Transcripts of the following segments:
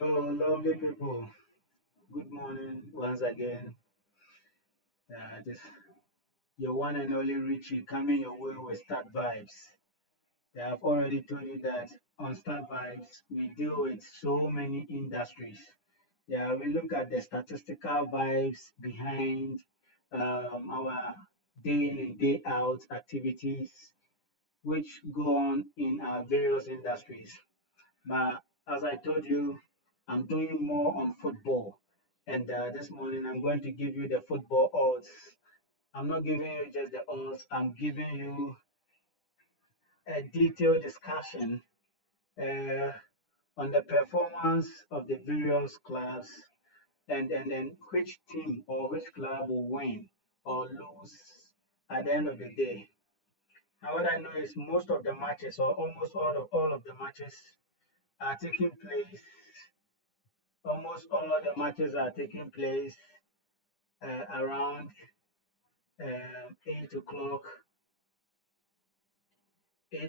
Hello, lovely people. Good morning once again. This your one and only Richie coming your way with Start Vibes. I've already told you that on Start Vibes we deal with so many industries. We look at the statistical vibes behind our day in and day out activities, which go on in our various industries. But as I told you, I'm doing more on football. And this morning I'm going to give you the football odds. I'm not giving you just the odds, I'm giving you a detailed discussion uh, on the performance of the various clubs and then which team or which club will win or lose at the end of the day. Now, what I know is most of the matches, or almost all of the matches, are taking place almost all of the matches are taking place around 8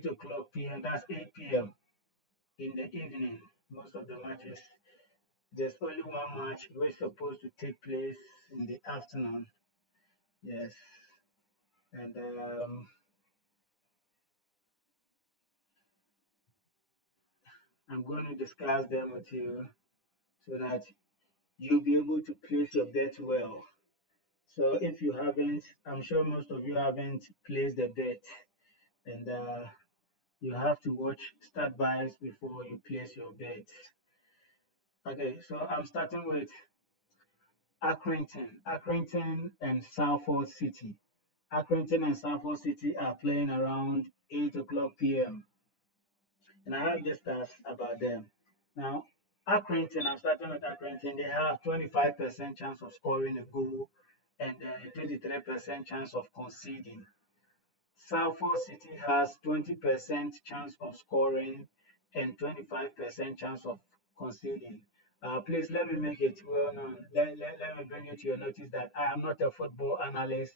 o'clock p.m. That's 8 p.m. in the evening. Most of the matches. There's only one match which is supposed to take place in the afternoon. Yes, and I'm going to discuss them with you so that you'll be able to place your bet well. So if you haven't, I'm sure most of you haven't placed the bet, and you have to watch start buys before you place your bets. Okay, so I'm starting with Accrington and Salford City. Accrington and Salford City are playing around 8 o'clock p.m. And I have the stats about them. Now, Accrington, I'm starting with Accrington, they have 25% chance of scoring a goal and 23% chance of conceding. Salford City has 20% chance of scoring and 25% chance of conceding. Please let me make it well known. Let me bring it to your notice that I am not a football analyst.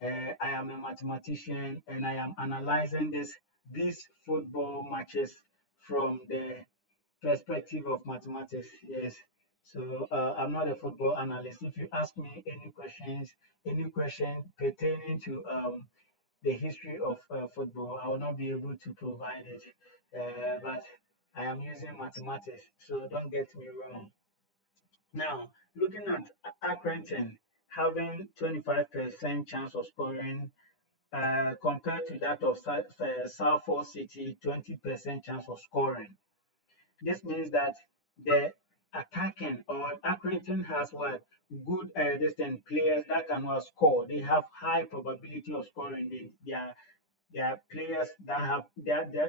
I am a mathematician and I am analyzing these football matches from the perspective of mathematics. Yes. So I'm not a football analyst. If you ask me any question pertaining to the history of football, I will not be able to provide it. But I am using mathematics, so don't get me wrong. Now, looking at Accrington having 25% chance of scoring compared to that of Salford City, 20% chance of scoring. This means that the attacking or Accrington has what good distant players that can score. They have high probability of scoring. They are players that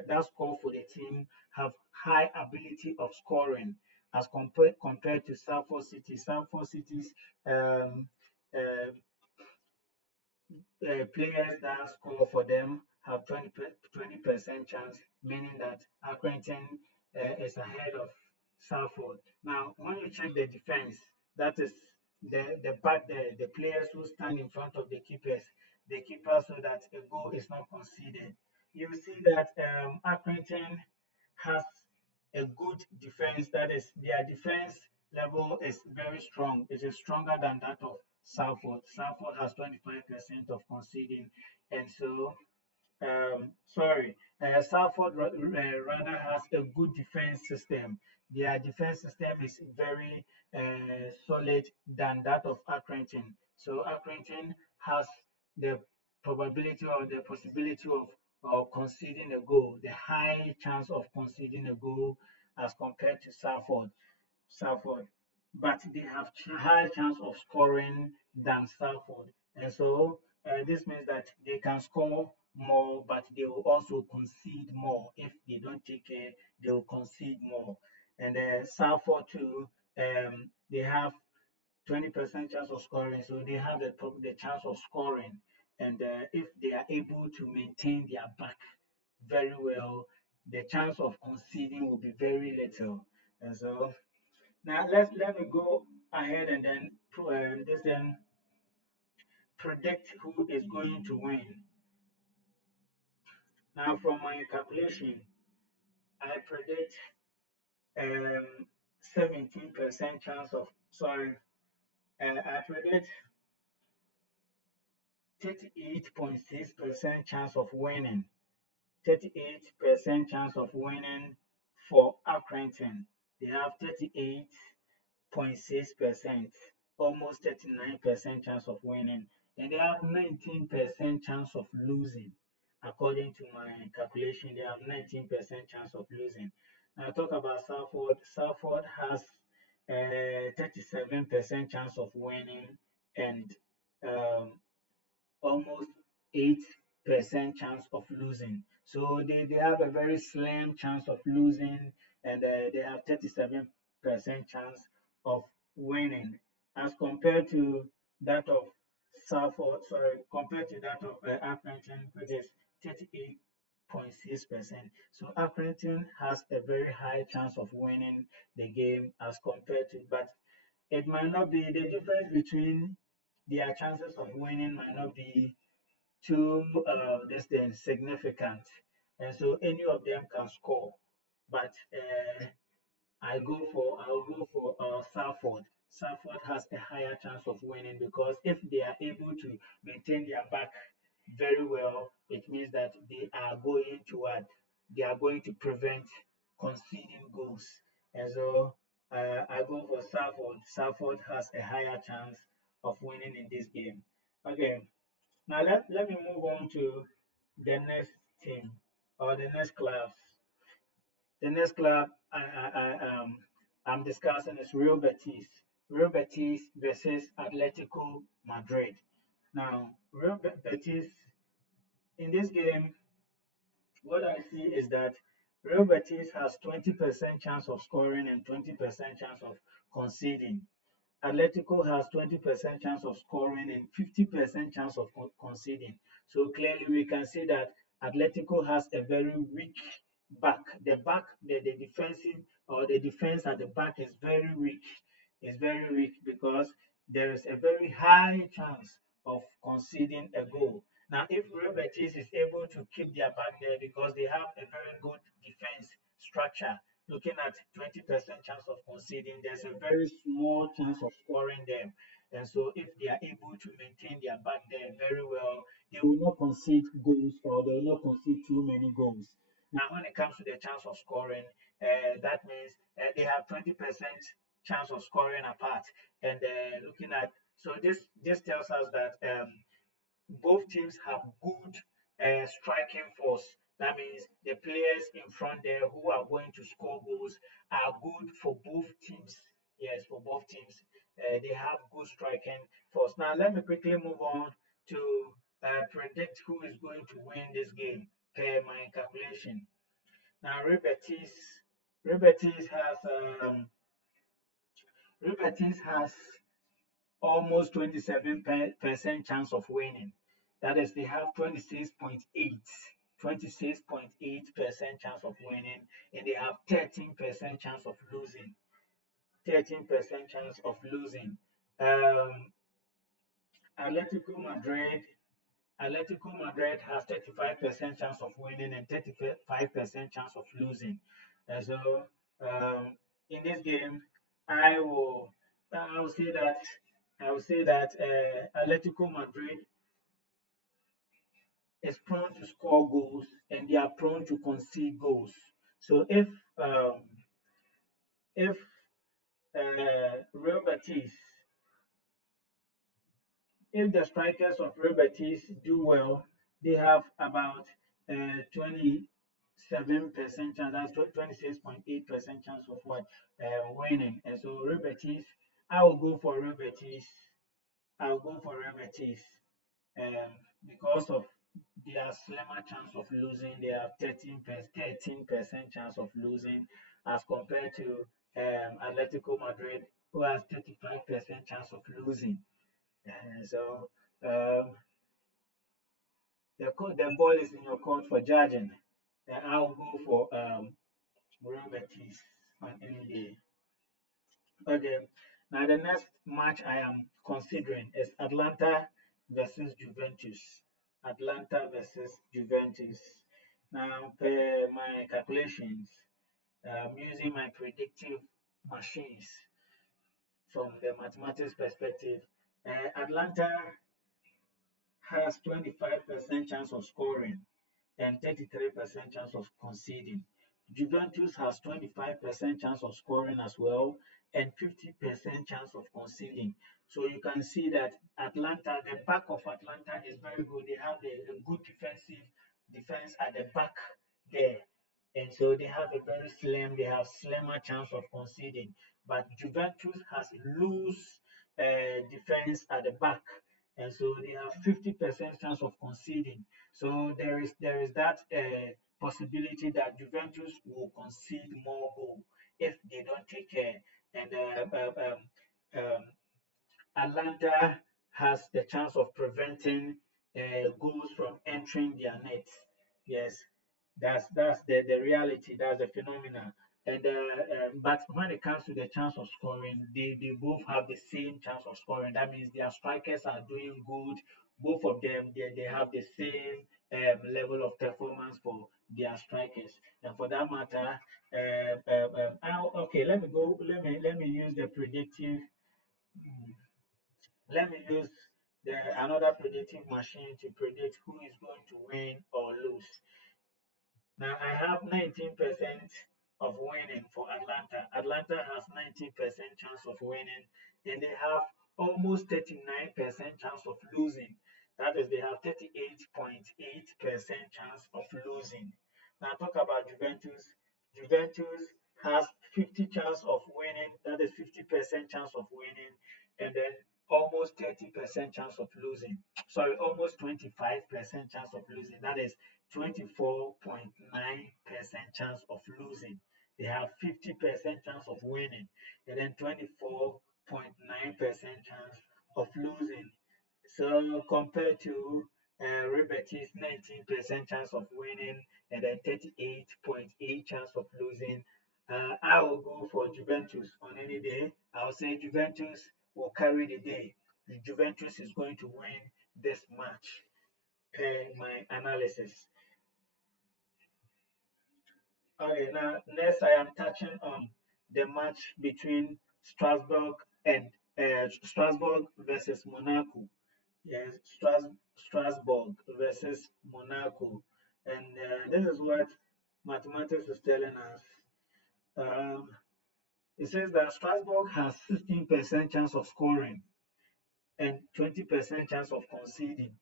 that score for the team have high ability of scoring as compared to Salford City. Salford City's um, uh, players that score for them have 20% chance, meaning that Accrington is ahead of Salford. Now, when you check the defense, that is the players who stand in front of the keeper so that a goal is not conceded. You see that Accrington has a good defense. That is, their defense level is very strong. It is stronger than that of Salford. Salford has 25% of conceding, and so Salford rather has a good defense system. Their defense system is very solid than that of Accrington. So Accrington has the probability or the possibility of conceding a goal, the high chance of conceding a goal as compared to Salford, but they have high chance of scoring than Salford, and so this means that they can score more, but they will also concede more. If they don't take care, they will concede more. And Salford too, they have 20% chance of scoring, so they have the chance of scoring. And if they are able to maintain their back very well, the chance of conceding will be very little. And so now let me go ahead and then predict who is going to win. Now from my calculation, I predict um, 17% chance of, sorry, I predict 38.6% chance of winning. 38% chance of winning for Accrington. They have 38.6%, almost 39% chance of winning, and they have 19% chance of losing. According to my calculation, they have 19% chance of losing. Now, talk about Salford. Salford has 37% chance of winning and um, almost 8% chance of losing. So they have a very slim chance of losing, and they have 37% chance of winning as compared to that of Salford, sorry, compared to that of Accrington, which is 38.6%. So Accrington has a very high chance of winning the game as compared to, but it might not be the difference between their chances of winning might not be too this thing significant, and so any of them can score. But I'll go for Salford. Salford has a higher chance of winning because if they are able to maintain their back very well, it means that they are going to prevent conceding goals. And so I go for Salford. Salford has a higher chance of winning in this game. Okay, now let me move on to the next team or the next class. The next club I'm discussing is Real Betis. Real Betis versus Atletico Madrid. Now, Betis in this game, what I see is that Real Betis has 20% chance of scoring and 20% chance of conceding. Atletico has 20% chance of scoring and 50% chance of conceding. So clearly we can see that Atletico has a very weak back. The defensive or the defense at the back is very weak. It's very weak because there is a very high chance of conceding a goal. Now, if Real Betis is able to keep their back there because they have a very good defense structure, looking at 20% chance of conceding, there's a very small chance of scoring them. And so, if they are able to maintain their back there very well, they will not concede goals or they will not concede too many goals. Now, when it comes to the chance of scoring, that means they have 20% chance of scoring apart. And looking at so this tells us that both teams have good striking force. That means the players in front there who are going to score goals are good for both teams. Yes, for both teams. They have good striking force. Now, let me quickly move on to predict who is going to win this game per my calculation. Now, Rebetis has Rebetis has almost 27% chance of winning. That is, they have 26.8% chance of winning, and they have 13% chance of losing. 13% chance of losing. Um, Atletico Madrid Atletico Madrid has 35% chance of winning and 35% chance of losing. And so um, in this game, I will I will say that Atletico Madrid is prone to score goals and they are prone to concede goals. So if Real Betis if the strikers of Real Betis do well, they have about 27% chance, that's 26.8% chance of what winning. And so Real Betis, I will go for Real Betis. I'll go for Real Betis um, because of their slimmer chance of losing. They have 13% chance of losing as compared to Atletico Madrid, who has 35% chance of losing. And so um, the ball is in your court for judging. Then I'll go for Real Betis on any day. Okay. Now the next match I am considering is Atlanta versus Juventus. Atlanta versus Juventus. Now, per my calculations, using my predictive machines from the mathematics perspective. Atlanta has 25% chance of scoring and 33% chance of conceding. Juventus has 25% chance of scoring as well and 50% chance of conceding. So you can see that Atlanta, the back of Atlanta is very good. They have a good defensive defense at the back there. And so they have a very slim, they have slimmer chance of conceding. But Juventus has loose defense at the back. And so they have 50% chance of conceding. So there is that possibility that Juventus will concede more goal if they don't take care. And Atlanta has the chance of preventing goals from entering their net. Yes, that's the reality. That's the phenomena. And but when it comes to the chance of scoring, they both have the same chance of scoring. That means their strikers are doing good. Both of them they have the same level of performance for their strikers. And for that matter, okay, let me go. Let me use the predictive. Let me use another predictive machine to predict who is going to win or lose. Now I have 19% of winning for Atlanta. Atlanta has 19% chance of winning, and they have almost 39% chance of losing. That is, they have 38.8% chance of losing. Now talk about Juventus. Juventus has 50 chance of winning. That is 50% chance of winning, and then almost 30% chance of losing. Sorry, almost 25% chance of losing. That is 24.9% chance of losing. They have 50% chance of winning, and then 24.9% chance of losing. So compared to Liberty's 19% chance of winning and then 38.8 chance of losing, I will go for Juventus on any day. I'll say Juventus will carry the day. Juventus is going to win this match per my analysis. Okay, now next I am touching on the match between Strasbourg and Strasbourg versus Monaco. Yes, Strasbourg versus Monaco, and this is what mathematics is telling us. Um, it says that Strasbourg has 16% chance of scoring and 20% chance of conceding,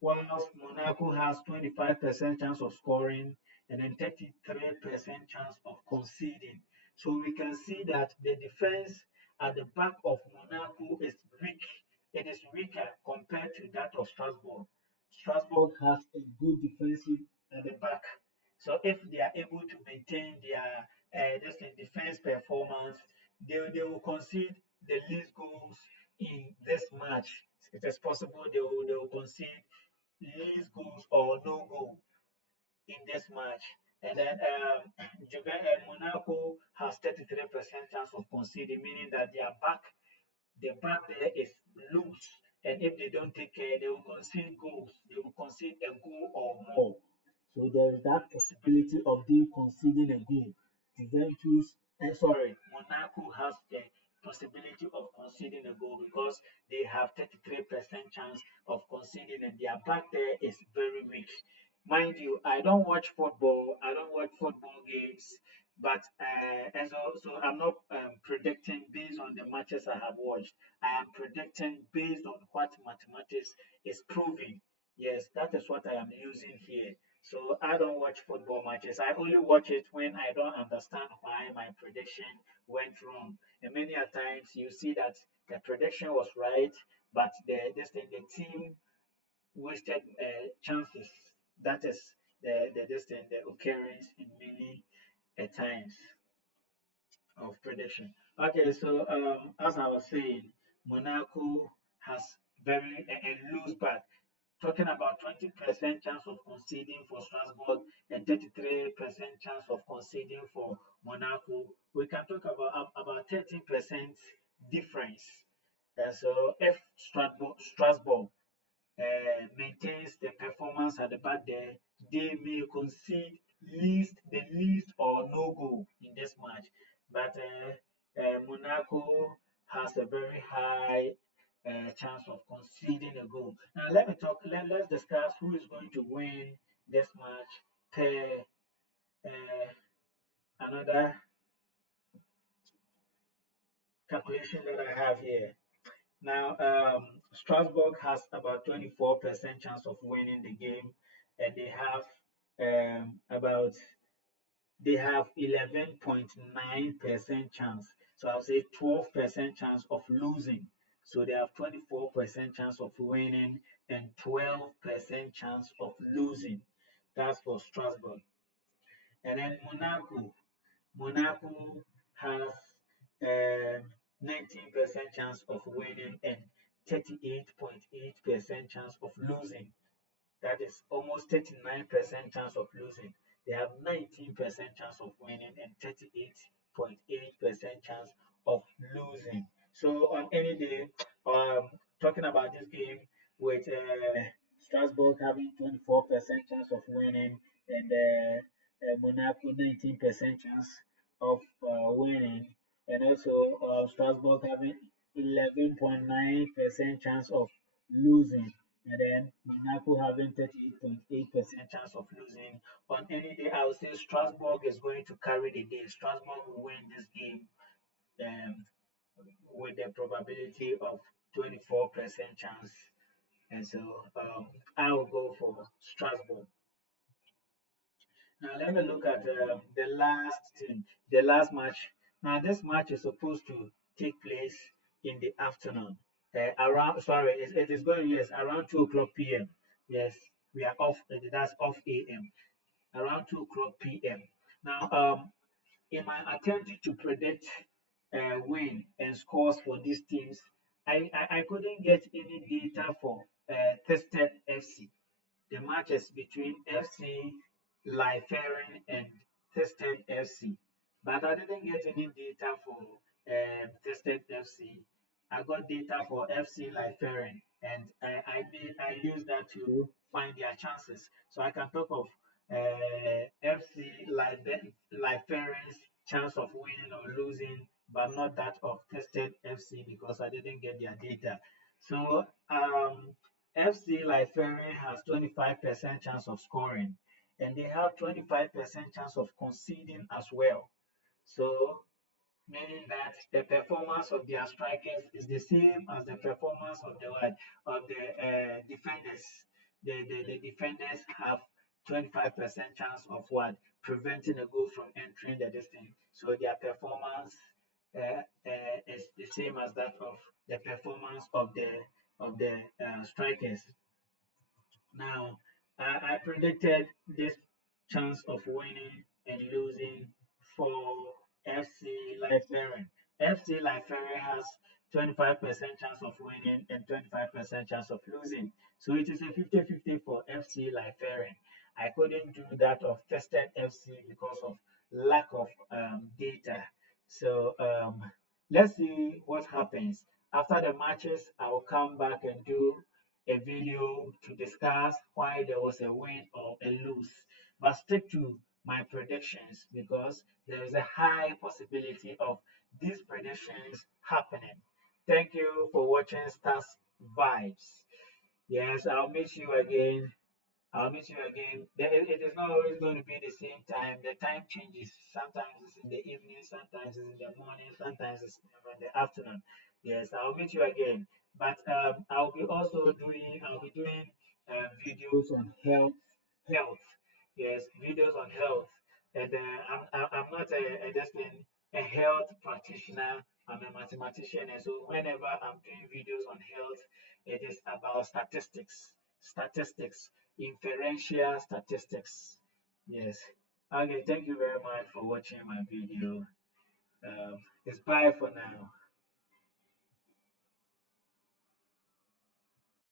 whilst Monaco has 25% chance of scoring and then 33% chance of conceding. So we can see that the defense at the back of Monaco is weak. It is weaker compared to that of Strasbourg. Strasbourg has a good defensive at the back. So if they are able to maintain their defense performance, they will concede the least goals in this match. It is possible they will concede least goals or no goal in this match. And then Monaco has 33% chance of conceding, meaning that the back there is loose. And if they don't take care, they will concede goals. They will concede a goal or more. So there is that possibility of them conceding a goal. Juventus, sorry, Monaco has the possibility of conceding a goal because they have 33% chance of conceding, and their back there is very weak. Mind you, I don't watch football. I don't watch football games, but and so I'm not predicting based on the matches I have watched. I am predicting based on what mathematics is proving. Yes, that is what I am using here. So I don't watch football matches. I only watch it when I don't understand why my prediction went wrong. And many a times you see that the prediction was right, but the team wasted chances. That is the occurrence in many a times of prediction. Okay, so as I was saying, Monaco has very a loose back. Talking about 20% chance of conceding for Strasbourg and 33% chance of conceding for Monaco. We can talk about 13% difference. So if Strasbourg maintains the performance at the back there, they may concede the least or no goal in this match. But that Monaco has a very high chance of conceding a goal. Now let me talk. Let's discuss who is going to win this match per another calculation that I have here. Now, Strasbourg has about 24% chance of winning the game, and about they have 11.9% chance. So I'll say 12% chance of losing. So they have 24% chance of winning and 12% chance of losing. That's for Strasbourg. And then Monaco. Monaco has 19% chance of winning and 38.8% chance of losing. That is almost 39% chance of losing. They have 19% chance of winning and 38.8% chance of losing. So on any day, talking about this game with Strasbourg having 24% chance of winning and Monaco 19% chance of winning, and also Strasbourg having 11.9% chance of losing, and then Monaco having 38.8% chance of losing. On any day, I would say Strasbourg is going to carry the day. Strasbourg will win this game um, with the probability of 24% chance. And so I will go for Strasbourg. Now let me look at the last team, the last match. Now this match is supposed to take place in the afternoon. Sorry, it is going, yes, around 2 o'clock p.m. Yes, we are off. That's off a.m. Around 2 o'clock p.m. Now, in my attempt to predict win and scores for these teams, I couldn't get any data for tested FC, the matches between FC Lyferen and Tested FC. But I didn't get any data for Tested FC. I got data for FC Lyferen, and I used that to find their chances. So I can talk of FC Lyferen's chance of winning or losing, but not that of Tested FC because I didn't get their data. So FC Lyferen has 25% chance of scoring, and they have 25% chance of conceding as well. So meaning that the performance of their strikers is the same as the performance of the defenders. The defenders have 25% chance of what preventing a goal from entering the distance. So their performance is the same as that of the performance of the strikers. Now, I predicted this chance of winning and losing for FC Lyferen. FC Lyferen has 25% chance of winning and 25% chance of losing. So it is a 50-50 for FC Lyferen. I couldn't do that of Tested FC because of lack of data. So let's see what happens. After the matches, I will come back and do a video to discuss why there was a win or a lose. But stick to my predictions because there is a high possibility of these predictions happening. Thank you for watching Stars Vibes. Yes, I'll meet you again. It is not always going to be the same time. The time changes. Sometimes it's in the evening, sometimes it's in the morning, sometimes it's in the afternoon. Yes, I'll meet you again. But I'll be doing videos on health. Yes, videos on health. And I'm not a health practitioner. I'm a mathematician, and so whenever I'm doing videos on health, it is about statistics, inferential statistics. Yes. Okay, thank you very much for watching my video. It's bye for now.